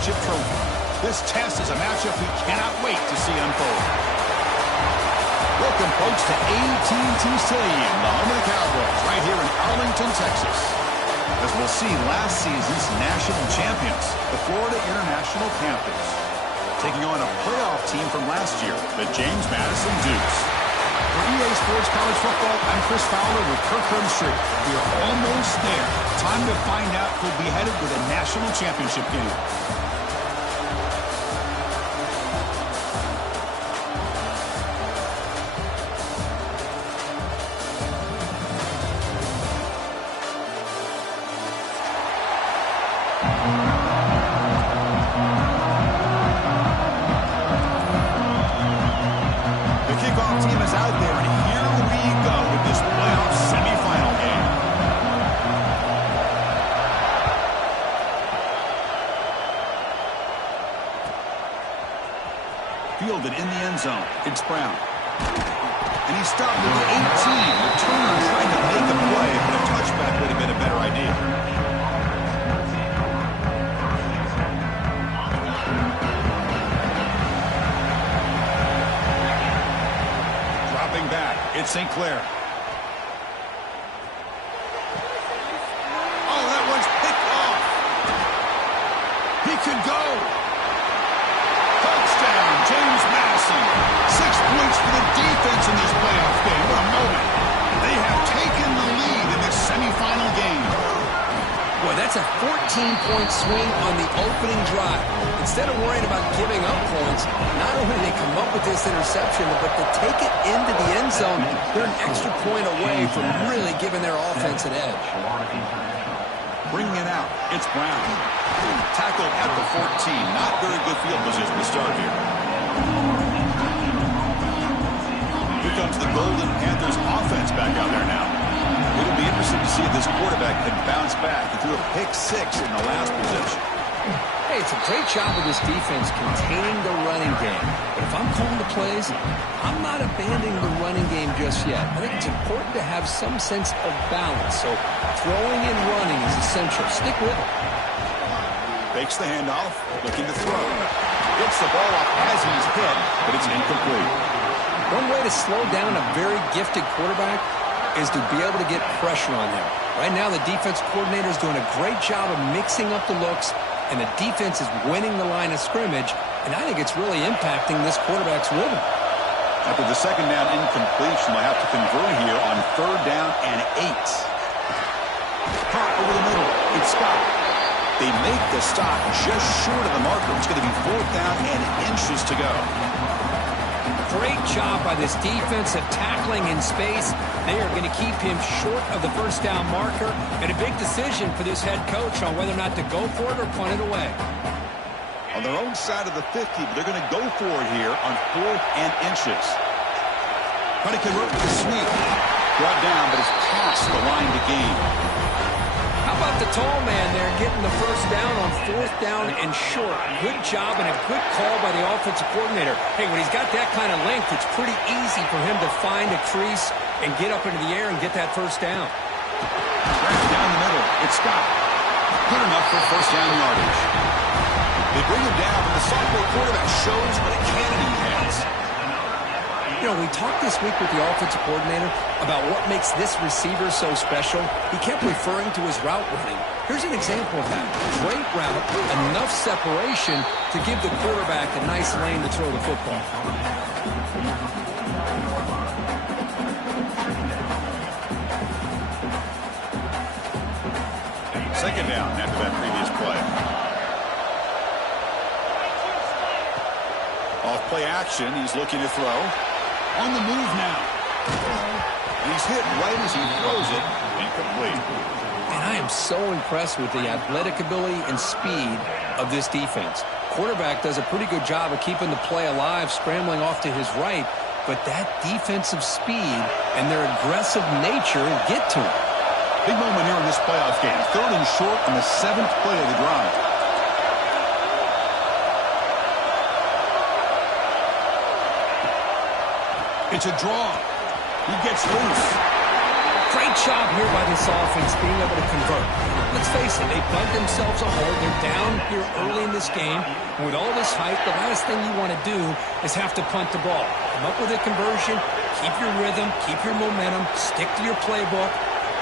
championship trophy. This test is a matchup we cannot wait to see unfold. Welcome, folks, to AT&T Stadium, the home of the Cowboys, right here in Arlington, Texas. As we'll see, last season's national champions, the Florida International Panthers, taking on a playoff team from last year, the James Madison Dukes. For EA Sports College Football, I'm Chris Fowler with Kirk Herbstreit. We are almost there. Time to find out who'll be headed to the national championship game. Fielded in the end zone. It's Brown. And he stopped at the 18. Returner trying to make a play, but a touchback would have been a better idea. Dropping back. It's St. Clair. Oh, that one's picked off. He could go. Touchdown, James Madison. 6 points for the defense in this playoff game. What a moment. They have taken the lead in this semifinal game. Boy, that's a 14-point swing on the opening drive. Instead of worrying about giving up points, not only do they come up with this interception, but to take it into the end zone, they're an extra point away from really giving their offense an edge. Bringing it out, it's Brown. Tackled at the 14. Not very good field position to start here. Here comes the Golden Panthers offense back out there now. It'll be interesting to see if this quarterback can bounce back. He threw a pick-6 in the last possession. Hey, it's a great job of this defense containing the running game. But if I'm calling the plays, I'm not abandoning the running game just yet. I think it's important to have some sense of balance. So throwing and running is essential. Stick with it. Fakes the handoff, looking to throw. Gets the ball off as he's hit, but it's incomplete. One way to slow down a very gifted quarterback is to be able to get pressure on him. Right now, the defense coordinator is doing a great job of mixing up the looks, and the defense is winning the line of scrimmage, and I think it's really impacting this quarterback's rhythm. After the second down incompletion, they'll have to convert here on 3rd down and 8. Caught over the middle. It's Scott. They make the stop just short of the marker. It's going to be 4th down and inches to go. Great job by this defense of tackling in space. They are going to keep him short of the 1st down marker. And a big decision for this head coach on whether or not to go for it or punt it away. On their own side of the 50, but they're going to go for it here on 4th and inches. Trying to convert with a sweep. Brought down, but it's past the line to gain. How about the tall man there getting the 1st down on 4th down and short? Good job and a good call by the offensive coordinator. Hey, when he's got that kind of length, it's pretty easy for him to find a crease and get up into the air and get that 1st down. Right down the middle. It's Scott. Good enough for 1st down yardage. They bring him down, but the sophomore quarterback shows what a cannon he has. You know, we talked this week with the offensive coordinator about what makes this receiver so special. He kept referring to his route running. Here's an example of that. Great route, enough separation to give the quarterback a nice lane to throw the football. 2nd down after that previous play. Off play action, he's looking to throw. On the move now. And he's hit right as he throws it. Incomplete. And I am so impressed with the athletic ability and speed of this defense. Quarterback does a pretty good job of keeping the play alive, scrambling off to his right. But that defensive speed and their aggressive nature get to him. Big moment here in this playoff game. 3rd and short on the 7th play of the drive. It's a draw. He gets loose. Great Great job here by this offense being able to convert. Let's face it, they dug themselves a hole. They're down here early in this game. And with all this hype, the last thing you want to do is have to punt the ball. Come up with a conversion, keep your rhythm, keep your momentum, stick to your playbook.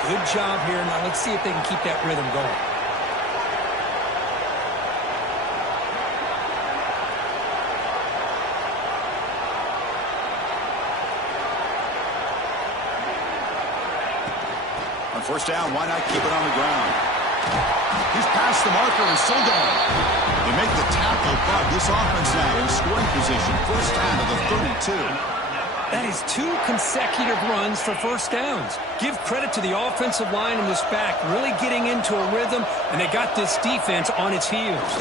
Good job here. Now let's see if they can keep that rhythm going. On first down, why not keep it on the ground? He's past the marker and still going. They make the tackle, but this offense now in scoring position. First down to the 32. That is 2 consecutive runs for first downs. Give credit to the offensive line in this back, really getting into a rhythm, and they got this defense on its heels.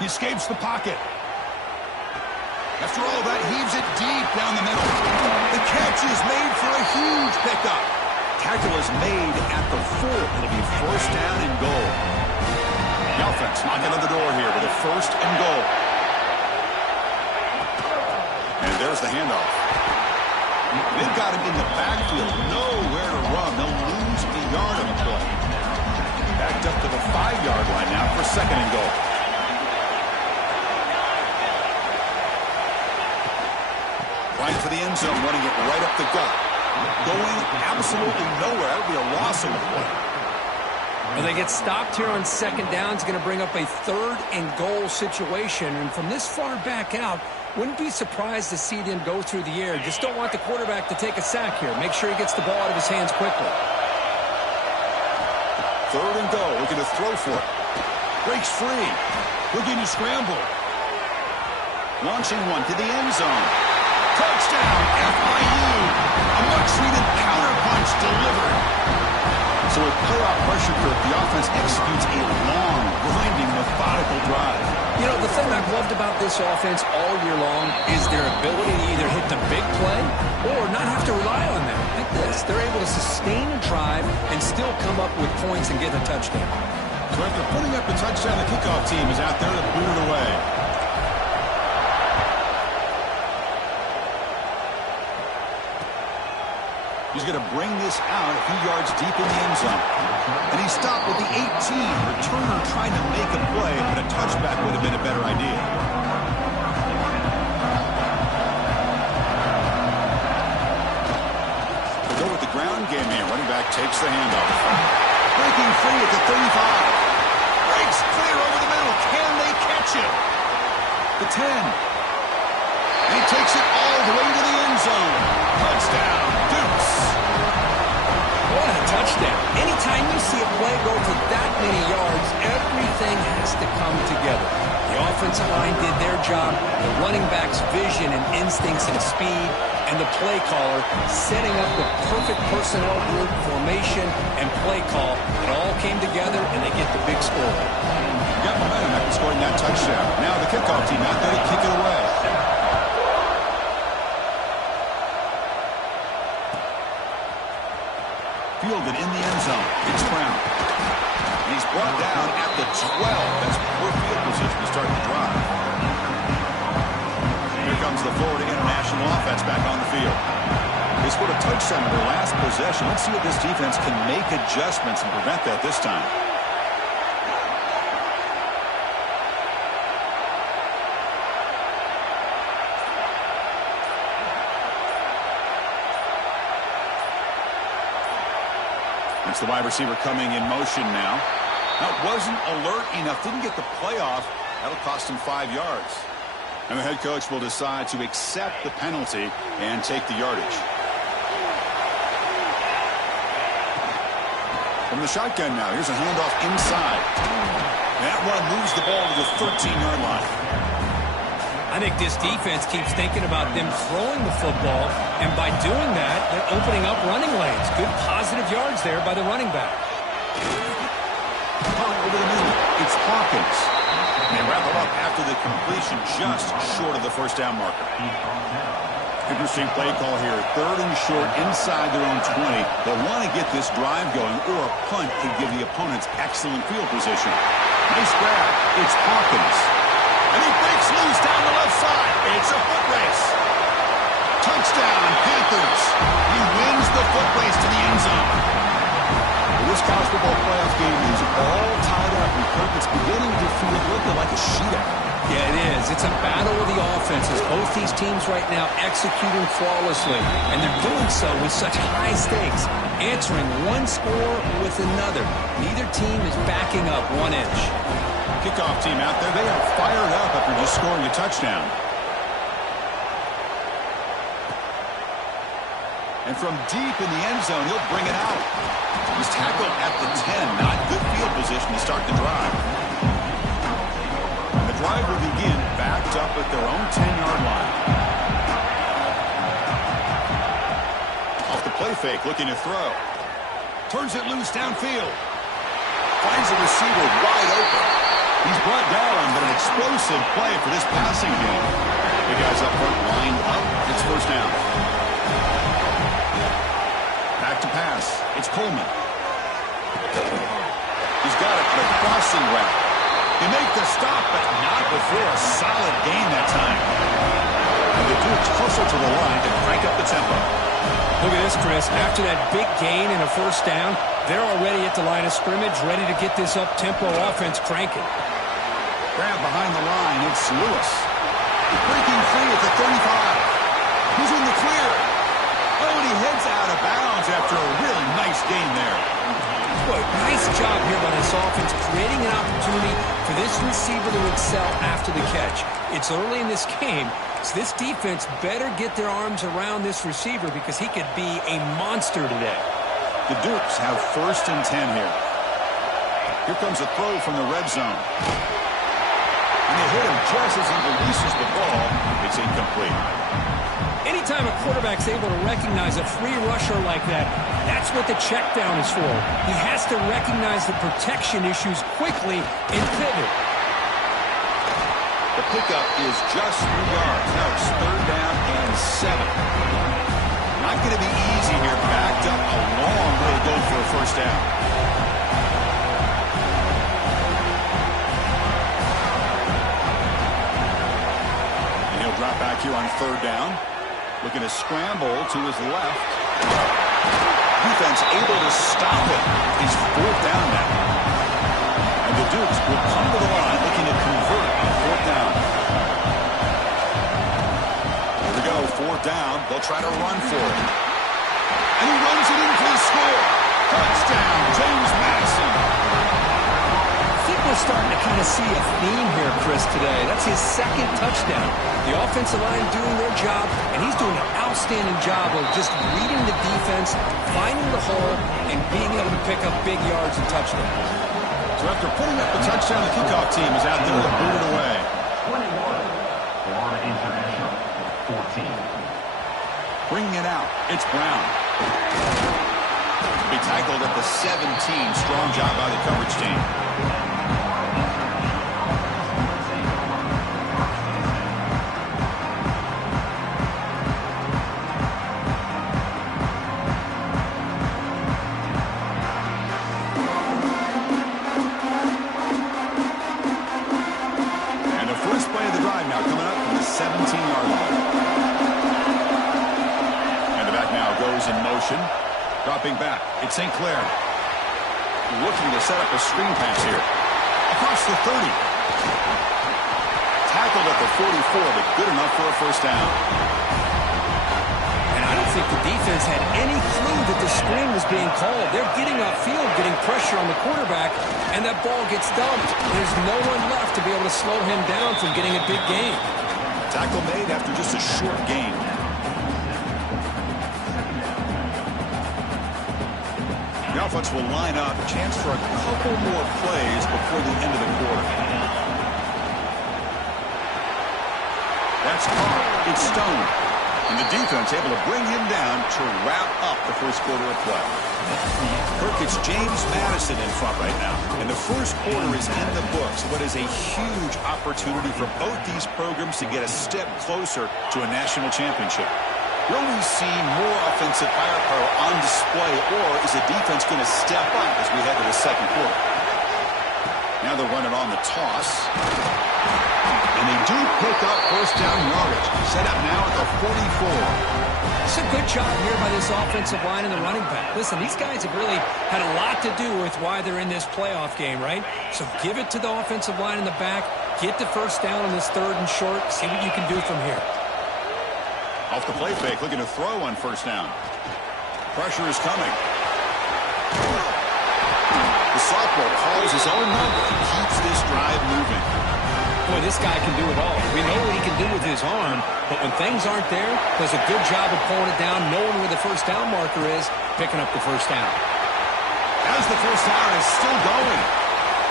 He escapes the pocket. After all that, heaves it deep down the middle. The catch is made for a huge pickup. Tackle is made at the 4. It'll be first down and goal. The offense knocking on the door here with a first and goal. And there's the handoff. They've got him in the backfield. Nowhere to run. They'll lose a yard on the play. Backed up to the 5-yard line now for second and goal. Right for the end zone, running it right up the gut. Going absolutely nowhere. That would be a loss on the play. Well, they get stopped here on second down. It's going to bring up a third and goal situation. And from this far back out, wouldn't be surprised to see them go through the air. Just don't want the quarterback to take a sack here. Make sure he gets the ball out of his hands quickly. Third and goal, looking to throw for it. Breaks free. Looking to scramble. Launching one to the end zone. Touchdown, FIU. A much-needed counter-punch delivered. So with playoff pressure curve, the offense executes a long, grinding, methodical drive. You know, the thing I've loved about this offense all year long is their ability to either hit the big play or not have to rely on them. Like this, they're able to sustain a drive and still come up with points and get a touchdown. So after putting up the touchdown, the kickoff team is out there to boot it away. He's going to bring this out a few yards deep in the end zone. And he stopped with the 18. Returner trying to make a play, but a touchback would have been a better idea. Go with the ground game here. Running back takes the handoff. Breaking free at the 35. Breaks clear over the middle. Can they catch him? The 10. And he takes it all the way to the end zone. Touchdown, Dukes. What a touchdown. Anytime you see a play go for that many yards, everything has to come together. The offensive line did their job, the running back's vision and instincts and speed, and the play caller setting up the perfect personnel group, formation, and play call. It all came together, and they get the big score. Got momentum after scoring that touchdown. Now the kickoff team out there to kick it away. Fielded in the end zone. It's Brown. And he's brought down at the 12. That's poor field position to start the drive. Here comes the Florida International offense back on the field. They scored a touchdown in their last possession. Let's see if this defense can make adjustments and prevent that this time. It's the wide receiver coming in motion now. That wasn't alert enough. Didn't get the playoff. That'll cost him 5 yards. And the head coach will decide to accept the penalty and take the yardage. From the shotgun now, here's a handoff inside. That one moves the ball to the 13-yard line. I think this defense keeps thinking about them throwing the football, and by doing that, they're opening up running lanes. Good positive yards there by the running back. Over the middle, it's Hawkins. They wrap it up after the completion, just short of the first down marker. Interesting play call here. Third and short inside their own 20. They'll want to get this drive going, or a punt could give the opponents excellent field position. Nice grab. It's Hawkins. And he breaks loose down the left side. It's a foot race. Touchdown, Panthers. He wins the foot race to the end zone. This college football playoff game is all tied up, and Kirk, it's beginning to feel a little bit like a shootout. Yeah, it is. It's a battle of the offenses. Both these teams right now executing flawlessly, and they're doing so with such high stakes, answering one score with another. Neither team is backing up 1 inch. Kickoff team out there, they are fired up after just scoring a touchdown. And from deep in the end zone, he'll bring it out. He's tackled at the 10. Not good field position to start the drive. And the drive will begin backed up at their own 10-yard line. Off the play fake, looking to throw. Turns it loose downfield. Finds the receiver wide open. He's brought down, but an explosive play for this passing game. The guys up front lined up. It's first down. Back to pass. It's Coleman. He's got it for a crossing route. They make the stop, but not before a solid gain that time. And the Dukes closer to the line to crank up the tempo. Look at this, Chris. After that big gain and a first down, they're already at the line of scrimmage, ready to get this up-tempo offense cranking. Grab behind the line. It's Lewis. Breaking free at the 35. He's in the clear. Oh, and he heads out of bounds after a really nice gain there. Boy, nice job here by this offense, creating an opportunity for this receiver to excel after the catch. It's early in this game, so this defense better get their arms around this receiver because he could be a monster today. The Dukes have first and 10 here. Here comes a throw from the red zone. And they hit him just as he releases the ball. It's incomplete. Anytime a quarterback's able to recognize a free rusher like that, that's what the check down is for. He has to recognize the protection issues quickly and pivot. The pickup is just 3 yards. Now it's third down and 7. Not going to be easy here. Backed up a long way to go for a first down. And he'll drop back here on third down. Looking to scramble to his left. Defense able to stop it. He's fourth down now. And the Dukes will come to the line looking to convert on fourth down. Here we go, fourth down. They'll try to run for it. And he runs it in for the score. Touchdown, James Madison. I think we're starting to kind of see a theme here, Chris, today. That's his second touchdown. The offensive line doing their job, and he's doing an outstanding job of just reading the defense, finding the hole, and being able to pick up big yards and touchdowns. So after putting up the touchdown, the kickoff team is out there to boot it away. 21, Florida International, 14. Bringing it out, it's Brown. Be tackled at the 17. Strong job by the coverage team. And the first play of the drive now coming up from the 17-yard line. And the back now goes in motion. Dropping back, it's St. Clair. Looking to set up a screen pass here. Across the 30. Tackled at the 44, but good enough for a first down. And I don't think the defense had any clue that the screen was being called. They're getting upfield, getting pressure on the quarterback, and that ball gets dumped. There's no one left to be able to slow him down from getting a big gain. Tackle made after just a short gain. The offense will line up. Chance for a couple more plays before the end of the quarter. That's caught. It's Stone. And the defense able to bring him down to wrap up the first quarter of play. Kirk, it's James Madison in front right now. And the first quarter is in the books. What is a huge opportunity for both these programs to get a step closer to a national championship. Will we see more offensive firepower on display, or is the defense going to step up as we head to the second quarter? Now they'll run it on the toss. And they do pick up first down yardage. Set up now at the 44. It's a good job here by this offensive line and the running back. Listen, these guys have really had a lot to do with why they're in this playoff game, right? So give it to the offensive line in the back. Get the first down on this 3rd and short. See what you can do from here. Off the play fake, looking to throw on first down. Pressure is coming. The sophomore calls his own number and keeps this drive moving. Boy, this guy can do it all. We know what he can do with his arm, but when things aren't there, does a good job of pulling it down, knowing where the first down marker is, picking up the first down. As the first down is still going.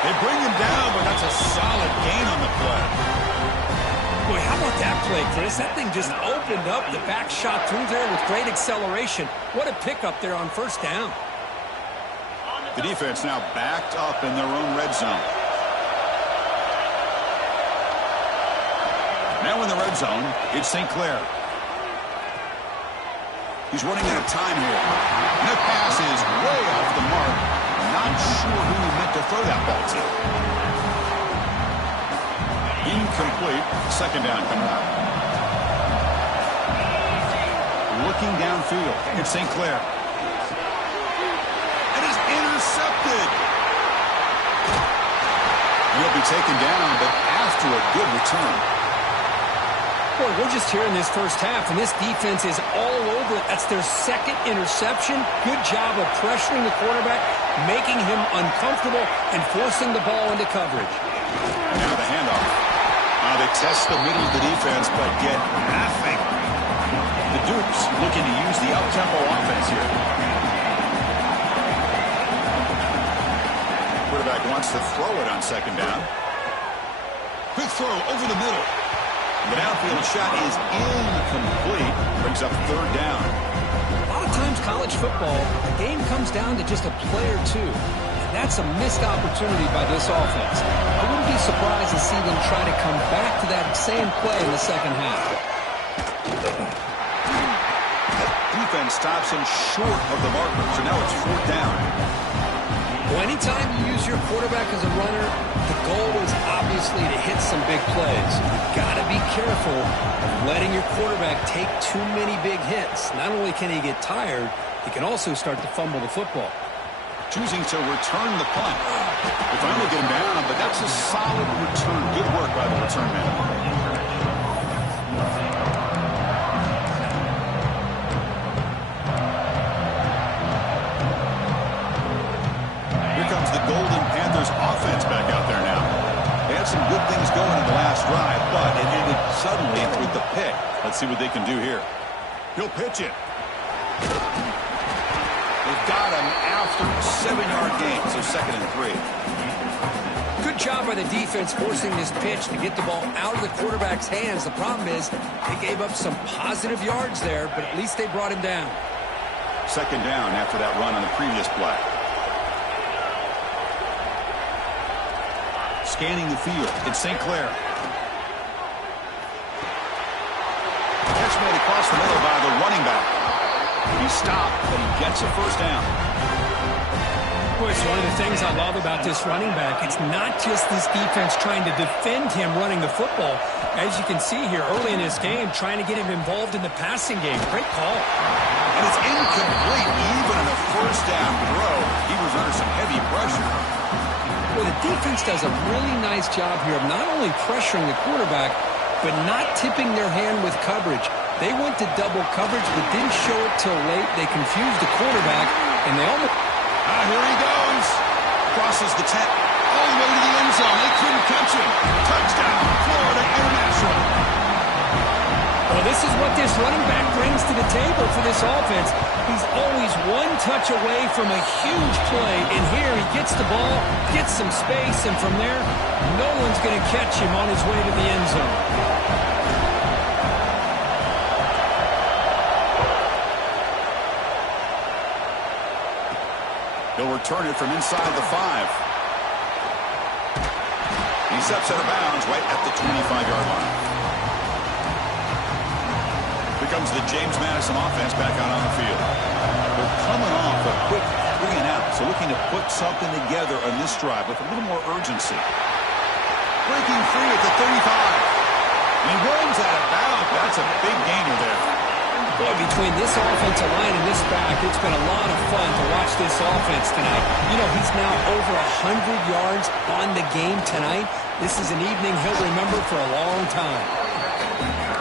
They bring him down, but that's a solid gain on the play. Boy, how about that play, Chris? That thing just opened up. The back shot through there with great acceleration. What a pickup there on first down. The defense now backed up in their own red zone. Now in the red zone, it's St. Clair. He's running out of time here. And that pass is way off the mark. Not sure who he meant to throw that ball to. Incomplete. Second down coming up. Looking downfield. It's St. Clair. It is intercepted. He'll be taken down, but after a good return. Boy, we're just here in this first half, and this defense is all over it. That's their 2nd interception. Good job of pressuring the quarterback, making him uncomfortable, and forcing the ball into coverage. Now the handoff. They test the middle of the defense, but get nothing. The Dukes looking to use the up-tempo offense here. Quarterback wants to throw it on second down. Quick throw over the middle. The downfield shot is incomplete. Brings up 3rd down. A lot of times college football, the game comes down to just a play or two. And that's a missed opportunity by this offense. I wouldn't be surprised to see them try to come back to that same play in the second half. Defense stops him short of the marker, so now it's 4th down. Well, anytime you use your quarterback as a runner, the goal is obviously to hit some big plays. You've got to be careful of letting your quarterback take too many big hits. Not only can he get tired, he can also start to fumble the football. Choosing to return the punt. They finally get him down, but that's a solid return. Good work by the return man. Golden Panthers offense back out there now. They had some good things going in the last drive, but it ended suddenly with the pick. Let's see what they can do here. He'll pitch it. They've got him after a 7-yard gain, so 2nd and 3. Good job by the defense forcing this pitch to get the ball out of the quarterback's hands. The problem is they gave up some positive yards there, but at least they brought him down. 2nd down after that run on the previous play. Scanning the field, it's St. Clair. Catch made across the middle by the running back. He stopped, but he gets a first down. Boy, it's one of the things I love about this running back. It's not just this defense trying to defend him running the football. As you can see here early in this game, trying to get him involved in the passing game. Great call. And it's incomplete. Even in a first down throw, he was under some heavy pressure. Well, the defense does a really nice job here of not only pressuring the quarterback, but not tipping their hand with coverage. They went to double coverage, but didn't show it till late. They confused the quarterback, and they almost... Here he goes. Crosses the 10, all the way to the end zone. They couldn't catch him. Touchdown, Florida International. Well, this is what this running back brings to the table for this offense. He's always one touch away from a huge play, and here he gets the ball, gets some space, and from there, no one's going to catch him on his way to the end zone. He'll return it from inside the 5. He steps out of bounds right at the 25-yard line. Here comes the James Madison offense back out on the field. They're coming off a quick 3-and-out. So looking to put something together on this drive with a little more urgency. Breaking free at the 35. And he runs out of bounds. That's a big gainer there. Boy, between this offensive line and this back, it's been a lot of fun to watch this offense tonight. You know, he's now over 100 yards on the game tonight. This is an evening he'll remember for a long time.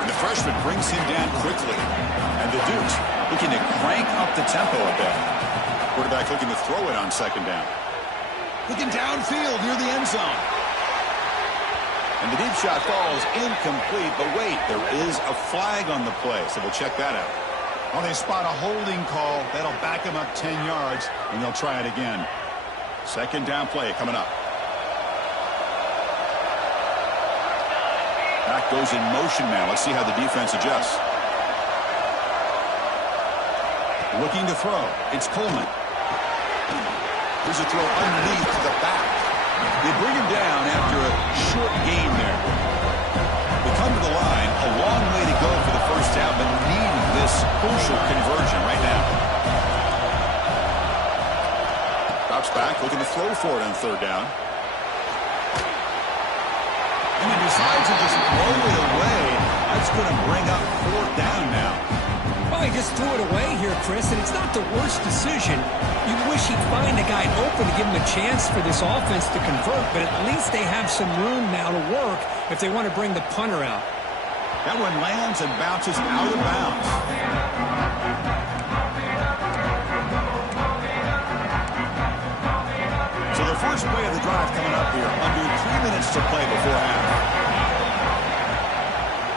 And the freshman brings him down quickly. And the Dukes looking to crank up the tempo a bit. Quarterback looking to throw it on second down. Looking downfield near the end zone. And the deep shot falls incomplete, but wait, there is a flag on the play, so we'll check that out. Well, they spot a holding call. That'll back him up 10 yards, and they'll try it again. Second down play coming up. Back goes in motion now. Let's see how the defense adjusts. Looking to throw. It's Coleman. Here's a throw underneath to the back. They bring him down after a short gain there. They come to the line, a long way to go for the first down, but need this crucial conversion right now. Drops back, looking to throw for it on third down. And he decides to just blow it away. That's going to bring up fourth down now. Well, he just threw it away here, Chris, and it's not the worst decision. You wish he'd find a guy open to give him a chance for this offense to convert, but at least they have some room now to work if they want to bring the punter out. That one lands and bounces out of bounds. So the first play of the drive coming up here, under 3 minutes to play before half.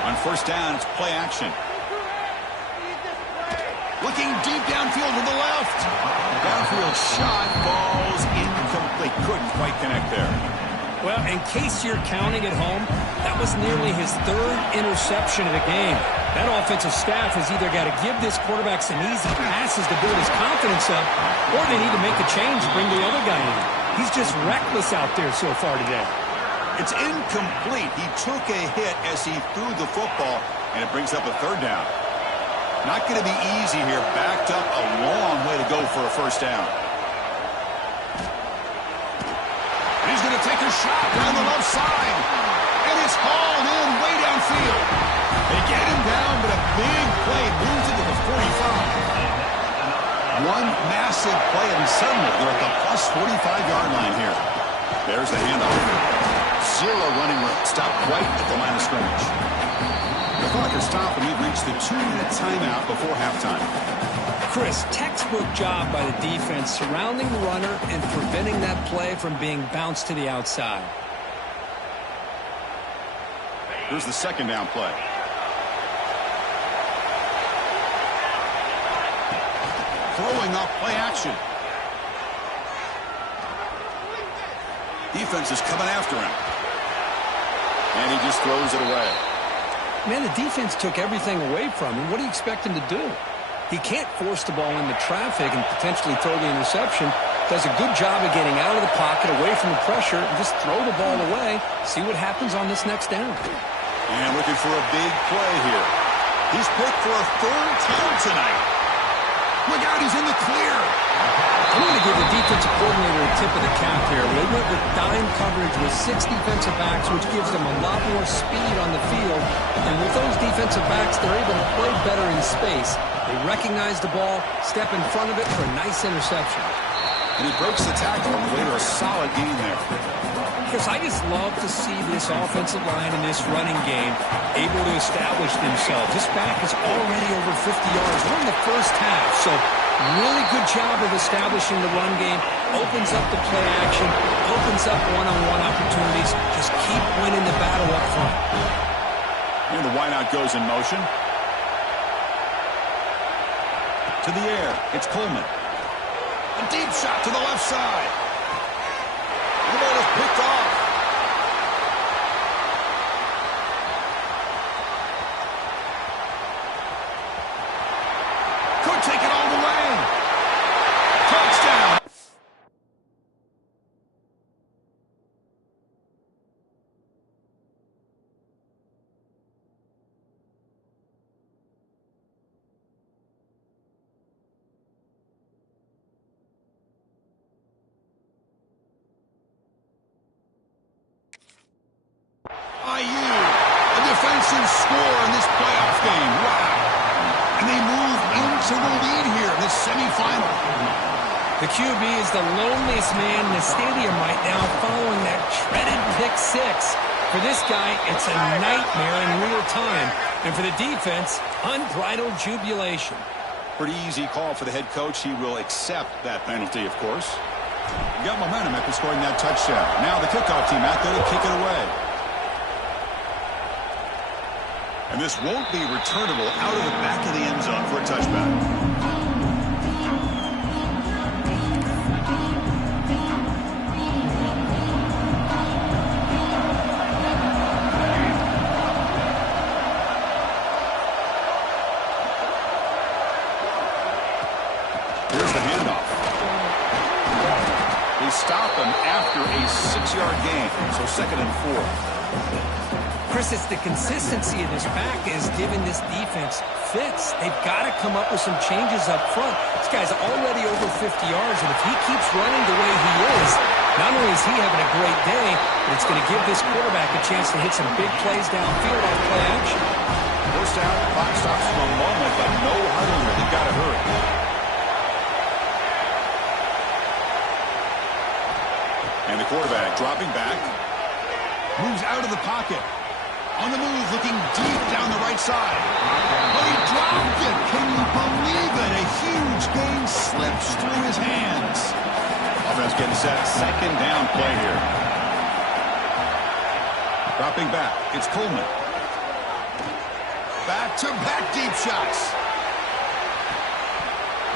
On first down, it's play action. Looking deep downfield to the left. Downfield shot falls incomplete. Couldn't quite connect there. Well, in case you're counting at home, that was nearly his third interception of the game. That offensive staff has either got to give this quarterback some easy passes to build his confidence up, or they need to make a change and bring the other guy in. He's just reckless out there so far today. It's incomplete. He took a hit as he threw the football, and it brings up a third down. Not going to be easy here. Backed up a long way to go for a first down. He's going to take a shot down the left side. And it's hauled in way downfield. They get him down, but a big play moves it to the 45. One massive play, and suddenly they're at the plus 45-yard line here. There's the handoff. Zero running room. Stop right at the line of scrimmage. The clock is stopped, and we've reached the 2-minute timeout before halftime. Chris, textbook job by the defense surrounding the runner and preventing that play from being bounced to the outside. Here's the second down play. Throwing off play action. Defense is coming after him. And he just throws it away. Man, the defense took everything away from him. What do you expect him to do? He can't force the ball into traffic and potentially throw the interception. Does a good job of getting out of the pocket, away from the pressure, and just throw the ball away. See what happens on this next down. And looking for a big play here. He's picked for a third time tonight. Look out, he's in the clear. I'm going to give the defensive coordinator a tip of the cap here. They went with dime coverage with 6 defensive backs, which gives them a lot more speed on the field. And with those defensive backs, they're able to play better in space. They recognize the ball, step in front of it for a nice interception. And he breaks the tackle on the way to a solid gain there. Because I just love to see this offensive line and this running game able to establish themselves. This back is already over 50 yards. We're in the first half, so really good job of establishing the run game. Opens up the play action, opens up one-on-one opportunities. Just keep winning the battle up front. And the wideout goes in motion. To the air, it's Coleman. A deep shot to the left side. The ball is picked off. Could take it all the way. Touchdown. defensive score in this playoff game. Wow. And they move into the lead here in this semifinal. The QB is the loneliest man in the stadium right now following that treaded pick six. For this guy, it's a nightmare in real time. And for the defense, unbridled jubilation. Pretty easy call for the head coach. He will accept that penalty, of course. You got momentum after scoring that touchdown. Now the kickoff team out there to kick it away. And this won't be returnable out of the back of the end zone for a touchback. Here's the handoff. They stop him after a 6-yard gain, so 2nd and 4. Chris, it's the consistency of this back is giving this defense fits. They've got to come up with some changes up front. This guy's already over 50 yards, and if he keeps running the way he is, not only is he having a great day, but it's going to give this quarterback a chance to hit some big plays downfield off play action. First down, clock stops for a moment, but no huddle here. They've got to hurry. And the quarterback dropping back. Moves out of the pocket. On the move, looking deep down the right side. But he dropped it. Can you believe it? A huge gain slips through his hands. Offense getting set. 2nd down play here. Dropping back. It's Coleman. Back-to-back deep shots.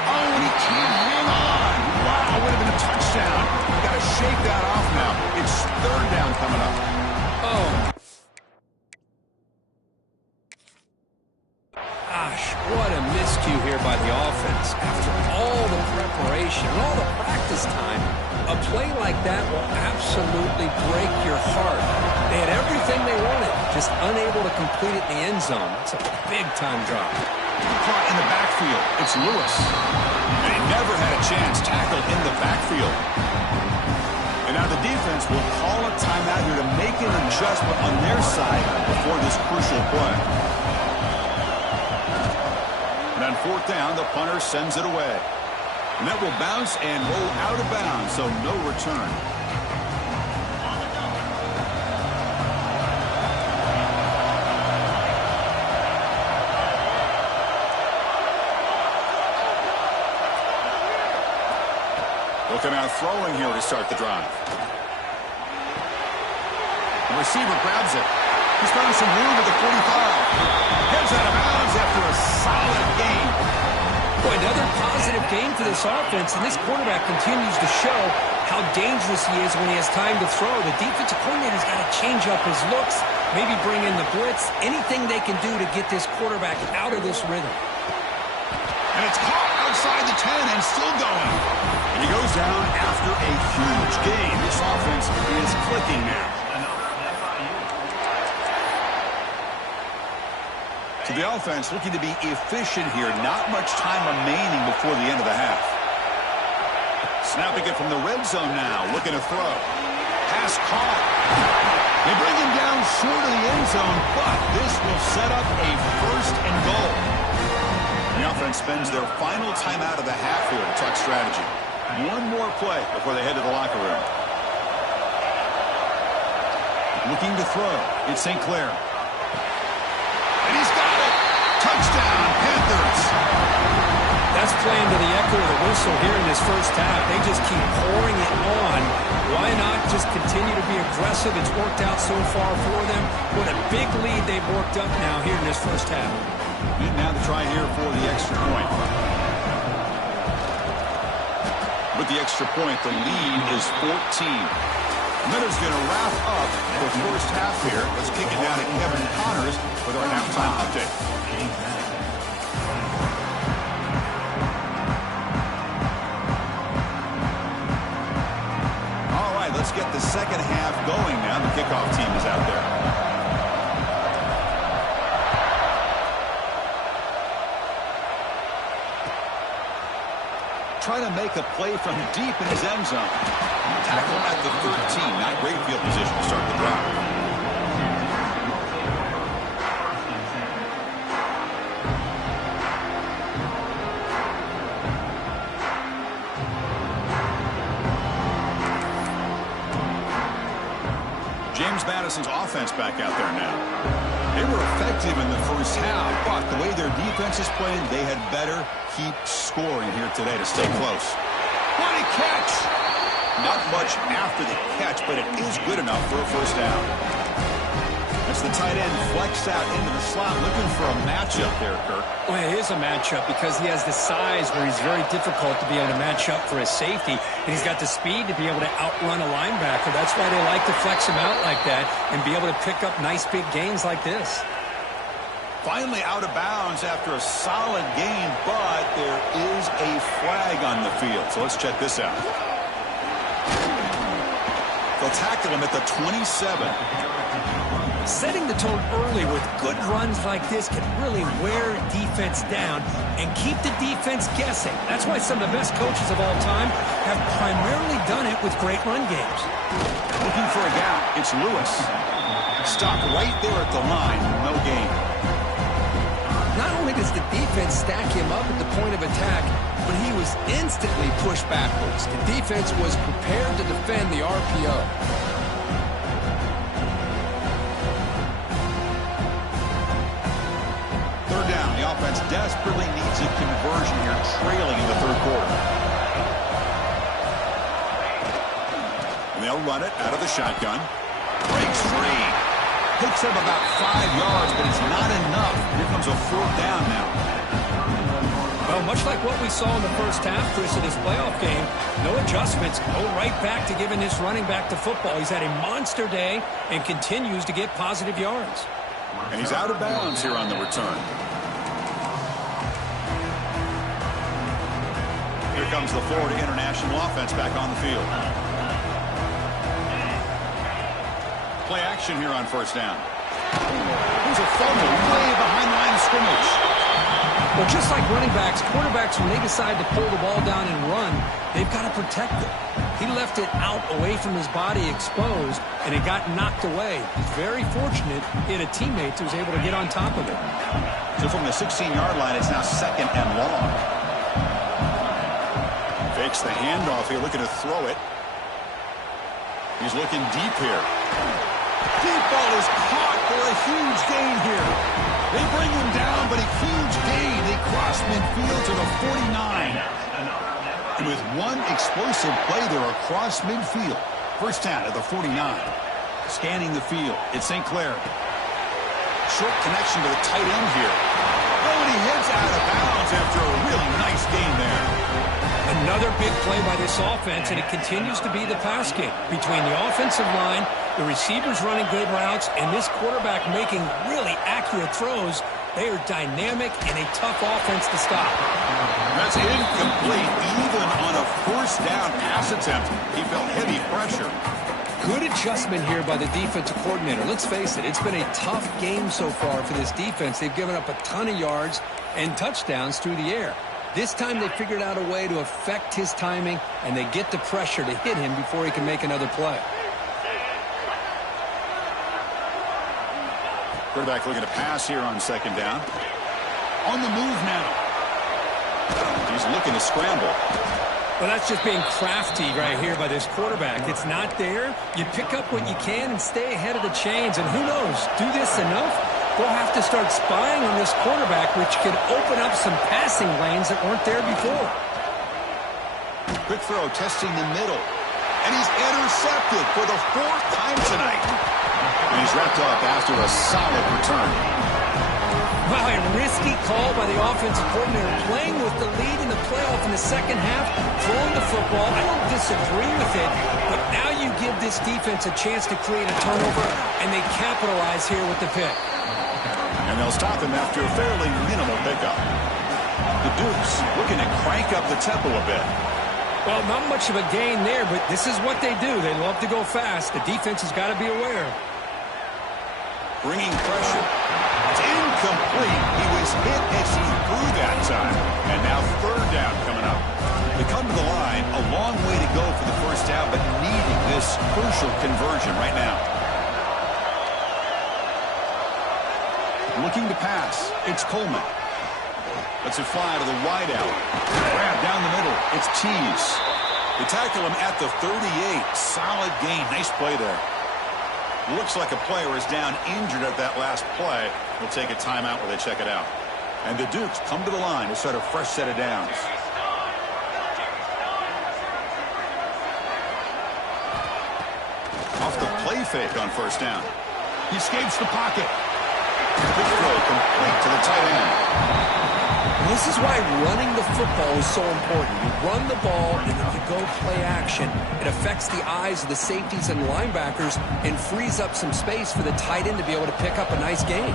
Oh, and he can't hang on. Wow, would have been a touchdown. Got to shake that off now. It's 3rd down coming up. Oh. Gosh, what a miscue here by the offense. After all the preparation and all the practice time, a play like that will absolutely break your heart. They had everything they wanted, just unable to complete it in the end zone. It's a big-time drop. Caught in the backfield. It's Lewis. And he never had a chance tackled in the backfield. And now the defense will call a timeout here to make an adjustment on their side before this crucial play. And on 4th down, the punter sends it away. And that will bounce and roll out of bounds, so no return. Looking out throwing here to start the drive. The receiver grabs it. He's found some room at the 45. Heads out of bounds after a solid game. Boy, another positive game for this offense, and this quarterback continues to show how dangerous he is when he has time to throw. The defensive coordinator's got to change up his looks, maybe bring in the blitz, anything they can do to get this quarterback out of this rhythm. And it's caught outside the 10 and still going. And he goes down after a huge gain. This offense is clicking now. So the offense looking to be efficient here. Not much time remaining before the end of the half. Snapping it from the red zone now. Looking to throw. Pass caught. They bring him down short of the end zone, but this will set up a 1st and goal. The offense spends their final timeout of the half here to talk strategy. One more play before they head to the locker room. Looking to throw. It's St. Clair. And he's got it. Touchdown, Panthers. That's playing to the echo of the whistle here in this first half. They just keep pouring it on. Why not just continue to be aggressive? It's worked out so far for them. What a big lead they've worked up now here in this first half. And now to try here for the extra point. With the extra point, the lead is 14. Miller's going to wrap up the first half here. Let's kick it down to Kevin Connors with our halftime update. All right, let's get the second half going now. The kickoff team is out there. Trying to make a play from deep in his end zone. Tackle at the 13. Not great field position to start the drive. James Madison's offense back out there now. They were effective in the first half, but the way their defense is playing, they had better keep scoring here today to stay close. What a catch! Not much after the catch, but it is good enough for a first down. As the tight end flex out into the slot, looking for a matchup there, Kirk. Well, it is a matchup because he has the size where he's very difficult to be able to match up for his safety. And he's got the speed to be able to outrun a linebacker. That's why they like to flex him out like that and be able to pick up nice big gains like this. Finally out of bounds after a solid gain, but there is a flag on the field. So let's check this out. They'll tackle him at the 27. Setting the tone early with good runs like this can really wear defense down and keep the defense guessing. That's why some of the best coaches of all time have primarily done it with great run games. Looking for a gap. It's Lewis. Stopped right there at the line. No gain. Not only does the defense stack him up at the point of attack, but he was instantly pushed backwards. The defense was prepared to defend the RPO. Down. The offense desperately needs a conversion here, trailing in the third quarter. And they'll run it out of the shotgun. Breaks free. Picks up about 5 yards, but it's not enough. Here comes a fourth down now. Well, much like what we saw in the first half, Chris, of this playoff game, no adjustments. Go right back to giving this running back to football. He's had a monster day and continues to get positive yards. And he's out of bounds here on the return. Here comes the Florida International offense back on the field. Play action here on first down. There's a fumble way behind the line of scrimmage. Well, just like running backs, quarterbacks, when they decide to pull the ball down and run, they've got to protect it. He left it out away from his body exposed, and it got knocked away. He's very fortunate he had a teammate who was able to get on top of it. So from the 16-yard line, it's now second and long. Fakes the handoff here, looking to throw it. He's looking deep here. Deep ball is caught for a huge gain here. They bring him down, but a huge gain. They cross midfield to the 49. And with one explosive play, they're across midfield. First down at the 49. Scanning the field. It's St. Clair. Short connection to the tight end here. Oh, and he heads out of bounds after a really nice gain there. Another big play by this offense, and it continues to be the pass game. Between the offensive line, the receivers running good routes, and this quarterback making really accurate throws, they are dynamic and a tough offense to stop. That's incomplete. Even on a first down pass attempt, he felt heavy pressure. Good adjustment here by the defensive coordinator. Let's face it, it's been a tough game so far for this defense. They've given up a ton of yards and touchdowns through the air. This time they figured out a way to affect his timing, and they get the pressure to hit him before he can make another play. Quarterback looking to pass here on second down. On the move now. He's looking to scramble. Well, that's just being crafty right here by this quarterback. It's not there. You pick up what you can and stay ahead of the chains. And who knows, do this enough, they'll have to start spying on this quarterback, which could open up some passing lanes that weren't there before. Quick throw, testing the middle. And he's intercepted for the fourth time tonight. And he's wrapped up after a solid return. Wow, a risky call by the offensive coordinator, playing with the lead in the playoff in the second half, throwing the football. I don't disagree with it, but now you give this defense a chance to create a turnover, and they capitalize here with the pick. And they'll stop him after a fairly minimal pickup. The Dukes looking to crank up the tempo a bit. Well, not much of a gain there, but this is what they do. They love to go fast. The defense has got to be aware. Bringing pressure. It's incomplete. He was hit as he threw that time. And now third down coming up. They come to the line, a long way to go for the first down, but needing this crucial conversion right now. Looking to pass. It's Coleman. Lets it fly to the wideout. Grab down the middle. It's Tease. They tackle him at the 38. Solid gain. Nice play there. Looks like a player is down injured at that last play. We'll take a timeout while they check it out. And the Dukes come to the line to start a fresh set of downs. Off the play fake on first down. He escapes the pocket. Quick throw complete to the tight end. This is why running the football is so important. You run the ball and then you go play action. It affects the eyes of the safeties and linebackers and frees up some space for the tight end to be able to pick up a nice gain.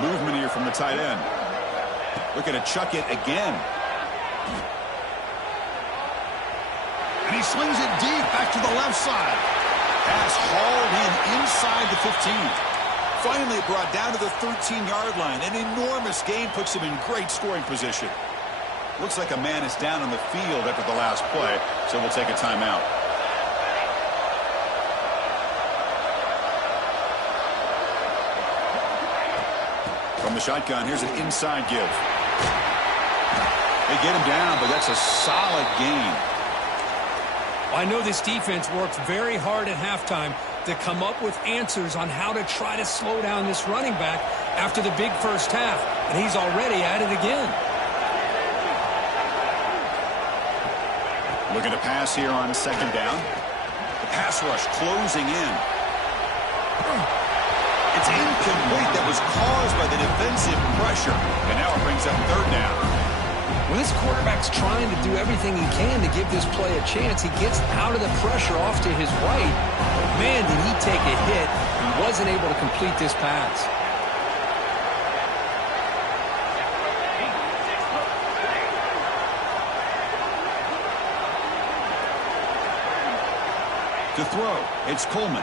Movement here from the tight end. Looking to chuck it again. And he slings it deep back to the left side. Pass hauled in inside the 15. Finally brought down to the 13-yard line. An enormous gain puts him in great scoring position. Looks like a man is down on the field after the last play, so we'll take a timeout. From the shotgun, here's an inside give. They get him down, but that's a solid gain. I know this defense worked very hard at halftime to come up with answers on how to try to slow down this running back after the big first half, and he's already at it again. Looking to pass here on second down. The pass rush closing in. It's incomplete. That was caused by the defensive pressure, and now it brings up third down. When this quarterback's trying to do everything he can to give this play a chance, he gets out of the pressure off to his right. But man, did he take a hit. He wasn't able to complete this pass. To throw, it's Coleman.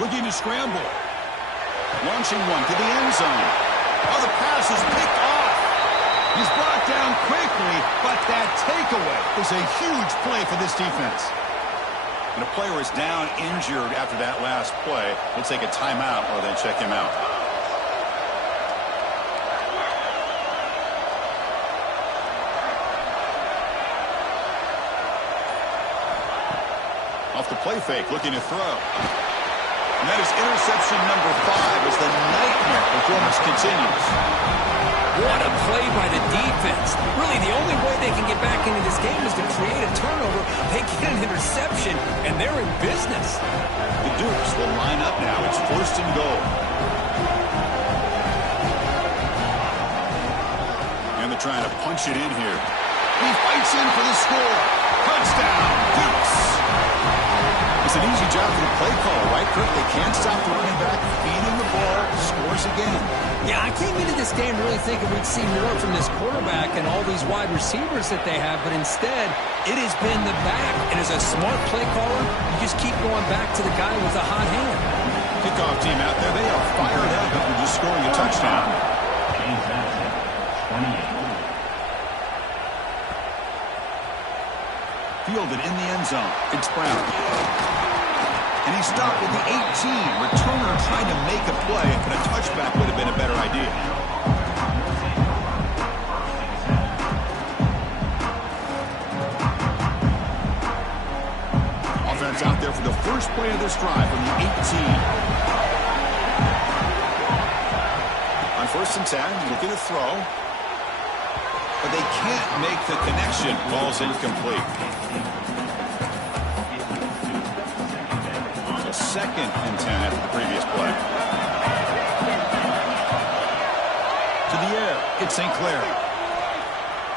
Looking to scramble. Launching one to the end zone. Oh, the pass is picked off. He's brought down quickly, but that takeaway is a huge play for this defense. And a player is down injured after that last play. We'll take a timeout or then check him out. Off the play fake, looking to throw. And that is interception number 5 as the nightmare performance continues. What a play by the defense. Really, the only way they can get back into this game is to create a turnover. They get an interception, and they're in business. The Dukes will line up now. It's first and goal. And they're trying to punch it in here. He fights in for the score. Touchdown, Dukes. It's an easy job for the play caller, right, Kirk? They can't stop the running back, feeding the ball, scores again. Yeah, I came into this game really thinking we'd see more from this quarterback and all these wide receivers that they have, but instead, it has been the back. And as a smart play caller, you just keep going back to the guy with a hot hand. Kickoff team out there, they are fired up after just scoring a touchdown. Fielded in the end zone. It's Brown. And he stopped with the 18. Returner trying to make a play, but a touchback would have been a better idea. Offense out there for the first play of this drive from the 18. On first and 10, looking to throw. But they can't make the connection. Ball's incomplete. Second and 10 after the previous play. To the air, it's St. Clair.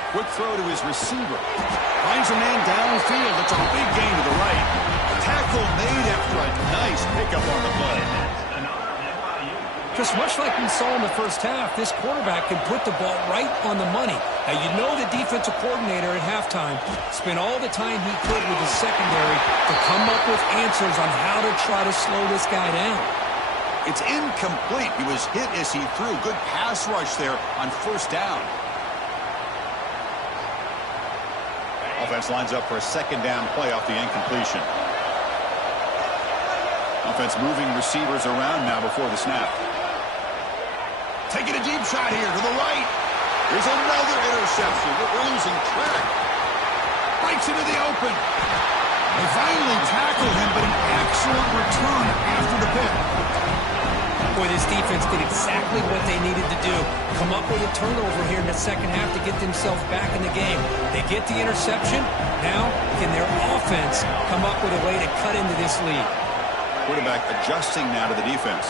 Quick throw to his receiver. Finds a man downfield. It's a big gain to the right. Tackle made after a nice pickup on the play. Just much like we saw in the first half, this quarterback can put the ball right on the money. Now, you know the defensive coordinator at halftime spent all the time he could with his secondary to come up with answers on how to try to slow this guy down. It's incomplete. He was hit as he threw. Good pass rush there on first down. Offense lines up for a second down play off the incompletion. Offense moving receivers around now before the snap. Taking a deep shot here to the right. There's another interception. We're losing track. gets into the open. They finally tackled him, but an excellent return after the pick. Boy, this defense did exactly what they needed to do. Come up with a turnover here in the second half to get themselves back in the game. They get the interception. Now, can their offense come up with a way to cut into this lead? Quarterback adjusting now to the defense.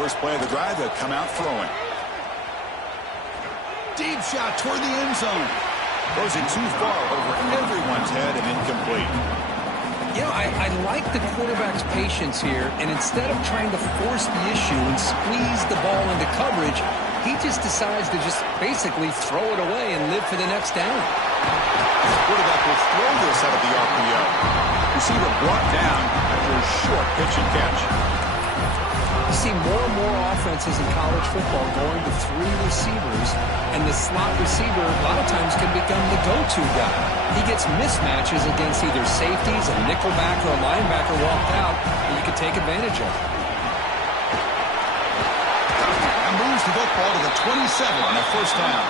First play of the drive, they'll come out throwing. Deep shot toward the end zone. Throws it too far over everyone's head and incomplete. You know, I like the quarterback's patience here, and instead of trying to force the issue and squeeze the ball into coverage, he just decides to just basically throw it away and live for the next down. The quarterback will throw this out of the RPO. Receiver brought down after a short pitch and catch. You see more and more offenses in college football going to 3 receivers, and the slot receiver a lot of times can become the go-to guy. He gets mismatches against either safeties, a nickelback, or a linebacker walked out that you can take advantage of. And moves the football to the 27 on a first down.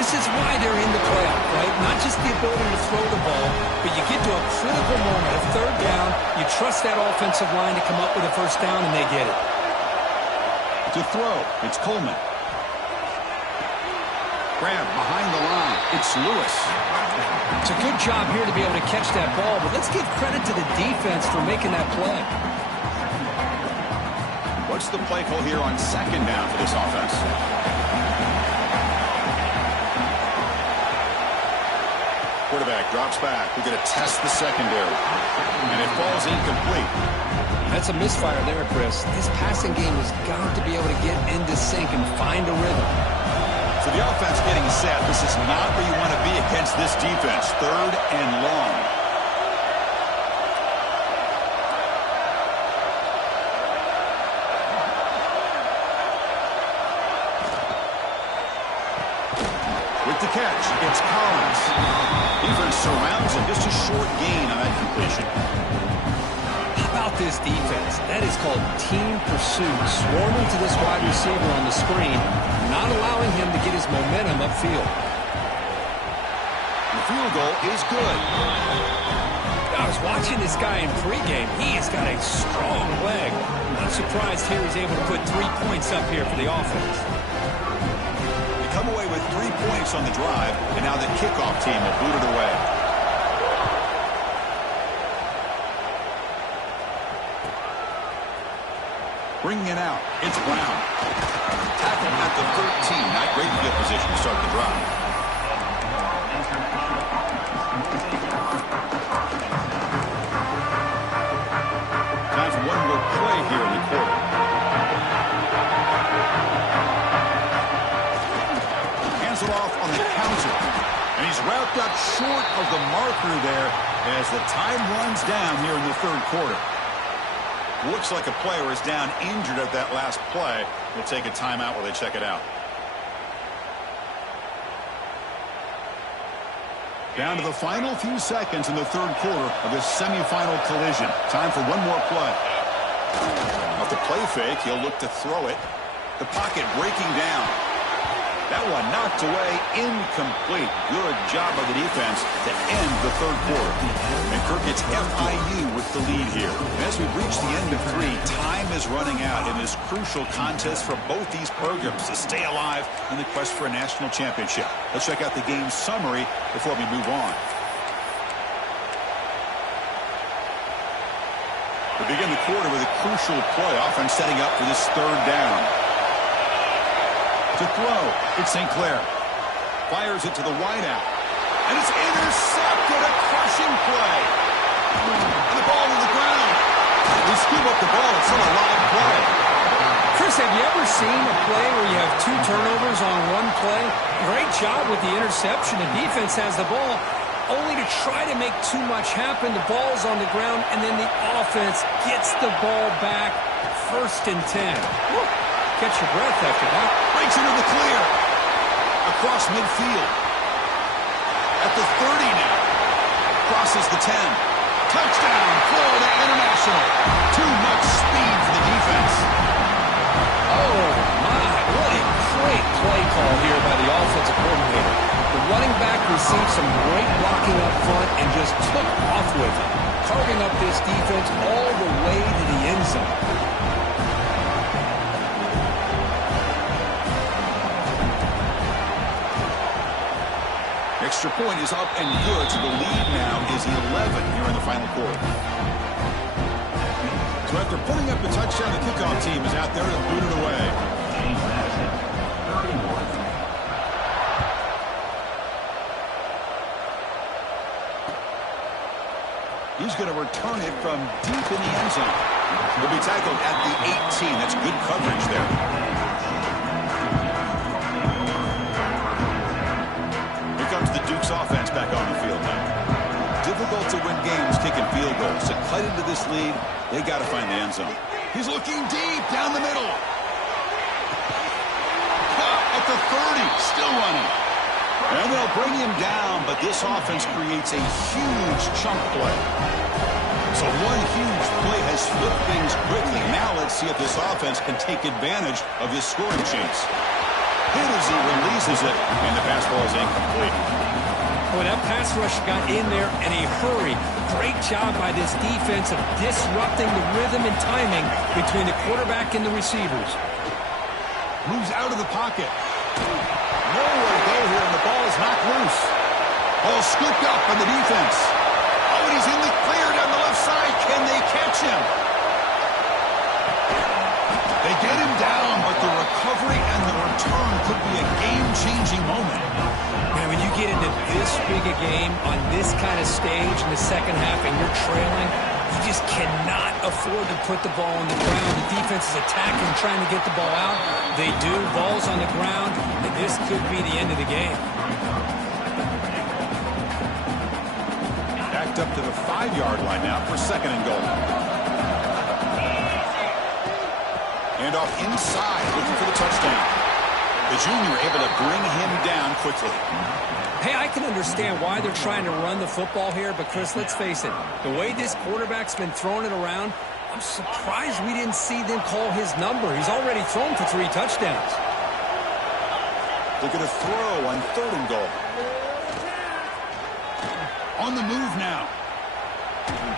This is why they're in the playoff, right? Not just the ability to throw the ball, but you get to a critical moment, a third down, you trust that offensive line to come up with a first down, and they get it. To throw, it's Coleman. Grab behind the line, it's Lewis. It's a good job here to be able to catch that ball, but let's give credit to the defense for making that play. What's the play call here on second down for this offense? Quarterback drops back. We're going to test the secondary. And it falls incomplete. That's a misfire there, Chris. This passing game has got to be able to get into sync and find a rhythm. So the offense getting set. This is not where you want to be against this defense. Third and long. With the catch, it's Collins. Defense surrounds him. Just a short gain on that completion. How about this defense? That is called team pursuit. Swarming to this wide receiver on the screen, not allowing him to get his momentum upfield. The field goal is good. I was watching this guy in pregame. He has got a strong leg. Not surprised here he's able to put 3 points up here for the offense. Come away with 3 points on the drive, and now the kickoff team will boot it away. Bringing it out, it's Brown. Tackle at the 13. Not great field position to start the drive. Time for one more play here in the quarter. It off on the counter, and he's wrapped up short of the marker there as the time runs down here in the third quarter. Looks like a player is down injured at that last play. We'll take a timeout while they check it out. Down to the final few seconds in the third quarter of this semifinal collision. Time for one more play. Off the play fake, he'll look to throw it. The pocket breaking down. That one knocked away, incomplete. Good job by the defense to end the third quarter. And Kirk gets FIU with the lead here. And as we reach the end of 3, time is running out in this crucial contest for both these programs to stay alive in the quest for a national championship. Let's check out the game summary before we move on. We begin the quarter with a crucial playoff and setting up for this third down. To throw, it's St. Clair. Fires it to the wideout. And it's intercepted, a crushing play. And the ball to the ground. They scoop up the ball. It's still a live play. Chris, have you ever seen a play where you have 2 turnovers on one play? Great job with the interception. The defense has the ball, only to try to make too much happen. The ball's on the ground, and then the offense gets the ball back. 1st and 10. Woo. Catch your breath after that. Breaks into the clear. Across midfield. At the 30 now. Crosses the 10. Touchdown, Florida International. Too much speed for the defense. Oh, my. What a great play call here by the offensive coordinator. The received some great blocking up front and just took off with it, carving up this defense all the way to the end zone. Extra point is up and good, so the lead now is 11 here in the final quarter. So after pulling up the touchdown, the kickoff team is out there to boot it away. James Madison, 31. He's going to return it from deep in the end zone. He'll be tackled at the 18. That's good coverage there. Here comes the Duke's offense back on the field now. Difficult to win games kicking field goals. So cut into this lead, they got to find the end zone. He's looking deep down the middle. Caught at the 30, still running. And they'll bring him down, but this offense creates a huge chunk play. So one huge play has flipped things quickly. Now let's see if this offense can take advantage of this scoring chance. Hit as he releases it, and the pass ball is incomplete. Boy, that pass rush got in there in a hurry. Great job by this defense of disrupting the rhythm and timing between the quarterback and the receivers. Moves out of the pocket. Nowhere to go here, and the ball is knocked loose. Ball scooped up on the defense. Oh, and he's in the clear down the left side. Can they catch him? They get him down, but the recovery and the return could be a game-changing moment. Man, when you get into this big a game on this kind of stage in the second half and you're trailing, you just cannot afford to put the ball on the ground. The defense is attacking, trying to get the ball out. They do. Ball's on the ground, and this could be the end of the game. Backed up to the 5-yard line now for second and goal. And off inside, looking for the touchdown. The junior able to bring him down quickly. Hey, I can understand why they're trying to run the football here, but Chris, let's face it, the way this quarterback's been throwing it around, I'm surprised we didn't see them call his number. He's already thrown for 3 touchdowns. Look at a throw on third and goal. On the move now.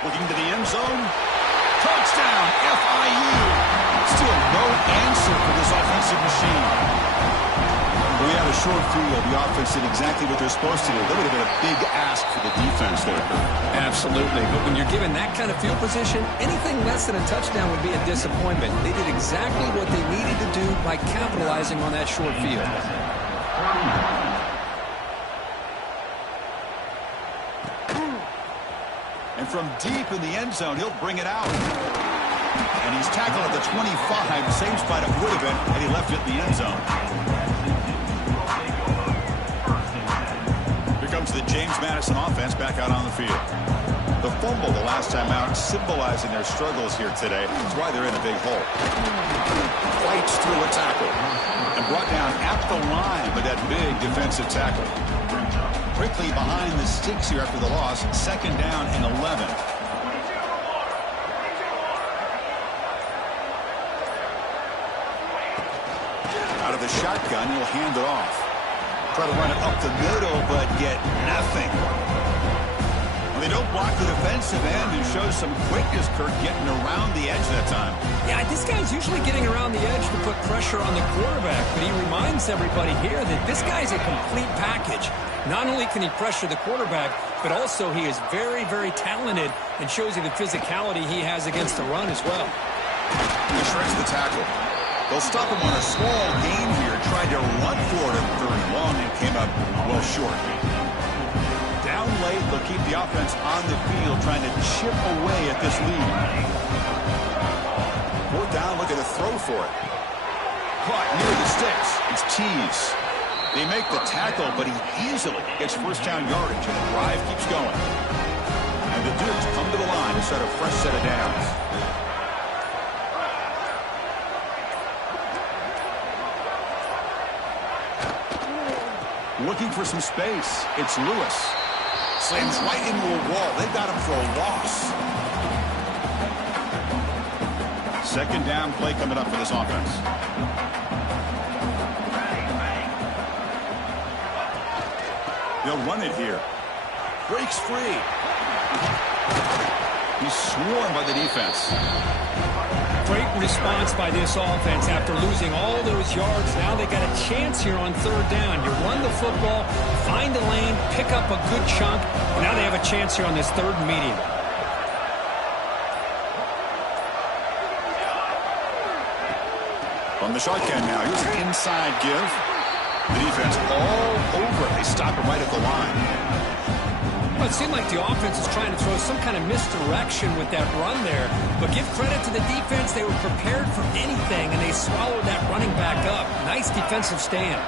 Looking to the end zone. Touchdown, FIU. Still no answer for this offensive machine. We had a short field. The offense did exactly what they're supposed to do. That would have been a big ask for the defense there. Absolutely. But when you're given that kind of field position, anything less than a touchdown would be a disappointment. They did exactly what they needed to do by capitalizing on that short field. And from deep in the end zone, he'll bring it out. And he's tackled at the 25. Same spot it would have been had he left it in the end zone. Here comes the James Madison offense back out on the field. The fumble the last time out, symbolizing their struggles here today. That's why they're in a big hole. Fights through a tackle. And brought down at the line with that big defensive tackle. Quickly behind the sticks here after the loss. Second down and 11. Out of the shotgun, he'll hand it off. Try to run it up the middle, but get nothing. Well, they don't block the defensive end and show some quickness, Kirk, getting around the edge that time. Yeah, this guy's usually getting around the edge to put pressure on the quarterback, but he reminds everybody here that this guy's a complete package. Not only can he pressure the quarterback, but also he is very, very talented and shows you the physicality he has against the run as well. He shreds the tackle. They'll stop him on a small gain here, tried to run for it in third and long and came up well short. Down late, they'll keep the offense on the field, trying to chip away at this lead. Fourth down, look at the throw for it. Caught near the sticks. It's Tease. They make the tackle, but he easily gets first down yardage, and the drive keeps going. And the Dukes come to the line to start a fresh set of downs. Looking for some space. It's Lewis. Slams right into a wall. They've got him for a loss. Second down play coming up for this offense. They'll run it here. Breaks free. He's swarmed by the defense. Great response by this offense after losing all those yards. Now they got a chance here on third down. You run the football, find a lane, pick up a good chunk, and now they have a chance here on this third and medium. From the shotgun now, here's an inside give. The defense all over. They stop it right at the line. Well, it seemed like the offense was trying to throw some kind of misdirection with that run there. But give credit to the defense. They were prepared for anything, and they swallowed that running back up. Nice defensive stand.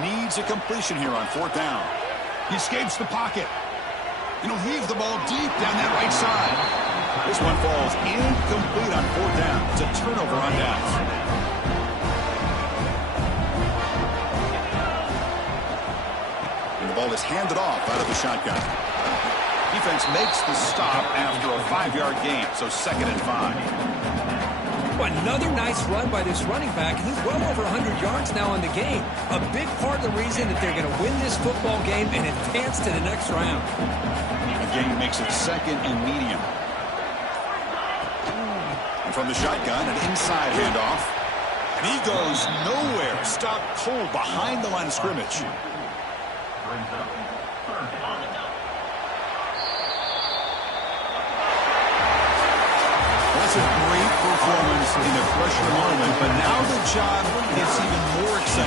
Needs a completion here on fourth down. He escapes the pocket. And he'll heave the ball deep down that right side. This one falls incomplete on fourth down. It's a turnover on downs. The ball is handed off out of the shotgun. Defense makes the stop after a 5-yard gain, so 2nd and 5. Well, another nice run by this running back. He's well over 100 yards now in the game. A big part of the reason that they're going to win this football game and advance to the next round. The game makes it 2nd and medium. And from the shotgun, an inside handoff. And he goes nowhere. Stop cold behind the line of scrimmage. That's a great performance in a pressure moment, but now the job gets even more exciting.